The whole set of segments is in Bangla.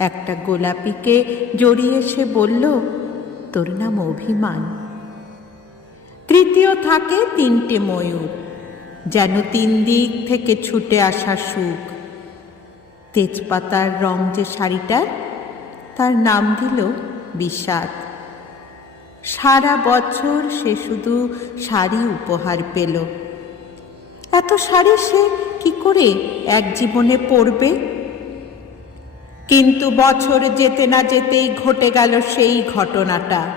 একটা গোলাপিকে জড়িয়ে সে বলল, তোর নাম অভিমান। তৃতীয় থাকে তিনটে ময়ূর, যেন তিন দিক থেকে ছুটে আসা সুখ। তেজপাতার রং যে শাড়িটার, তার নাম দিল বিষাদ। সারা বছর সে শুধু শাড়ি উপহার পেল। এত শাড়ি সে কি করে এক জীবনে পরবে? কিন্তু বছর যেতে না যেতেই ঘটে গেল সেই ঘটনাটা।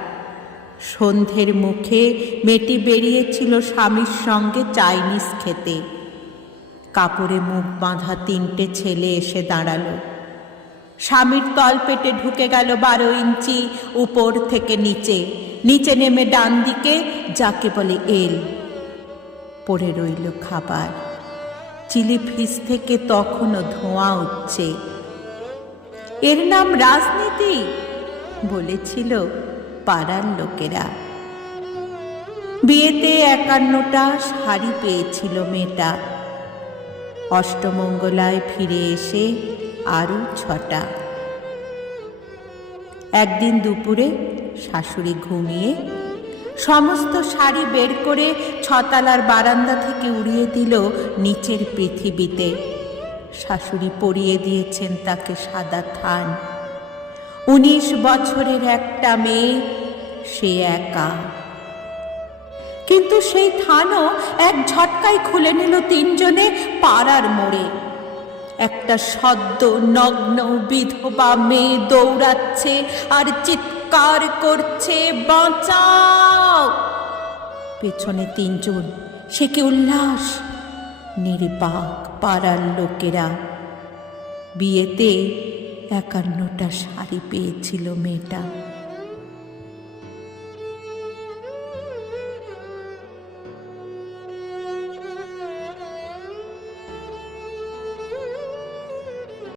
সন্ধ্যের মুখে মেয়েটি বেরিয়েছিল স্বামীর সঙ্গে চাইনিজ খেতে। কাপড়ে মুখ বাঁধা তিনটে ছেলে এসে দাঁড়াল। স্বামীর তল পেটে ঢুকে গেল বারো ইঞ্চি উপর থেকে নিচে। নিচে নেমে ডান দিকে, যাকে বলে এল। পড়ে রইল খাবার। চিলি ফিস থেকে তখনও ধোঁয়া উঠছে। এর নাম রাজনীতি, বলেছিল পাড়ার লোকেরা। বিয়েতে একান্নটা শাড়ি পেয়েছিল মেয়েটা। অষ্টমঙ্গলায় ফিরে এসে আরও ছটা। একদিন দুপুরে শাশুড়ি ঘুমিয়ে সমস্ত শাড়ি বের করে ছতালার বারান্দা থেকে উড়িয়ে দিল নিচের পৃথিবীতে। শাশুড়ি পরিয়ে দিয়েছেন তাকে সাদা থান। উনিশ বছরের একটা মেয়ে, সে একা। কিন্তু সেই থানও এক ঝটকায় খুলে নিল তিনজনে পাড়ার মোড়ে। একটা সদ্য নগ্ন বিধবা মেয়ে দৌড়াচ্ছে আর চিৎকার করছে, বাঁচাও! পেছনে তিনজন। সে কি উল্লাস? নির্বাক পাড়ার লোকেরা। বিয়েতে একান্নটা শাড়ি পেয়েছিল মেয়েটা।